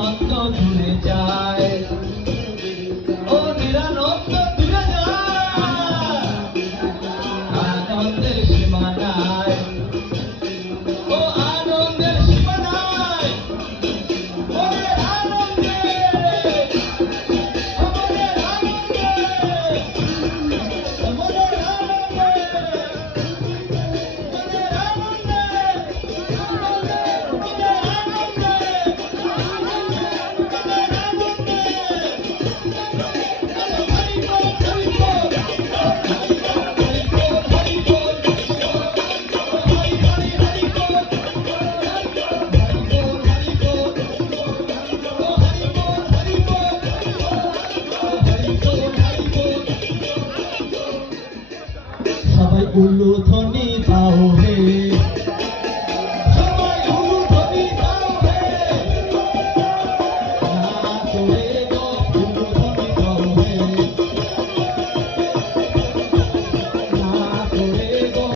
নিরানন্দ দূরে যায়, ও নিরানন্দ দূরে যায়, আনন্দের সীমানায়, ও আনন্দের সীমানায়, ওরে আনন্দে, আমাদের আনন্দে, আমাদের আনন্দে, আমাদের আনন্দে, সবাই উলুধ্বনি দাও হে, সবাই উলুধ্বনি দাও হে, না করে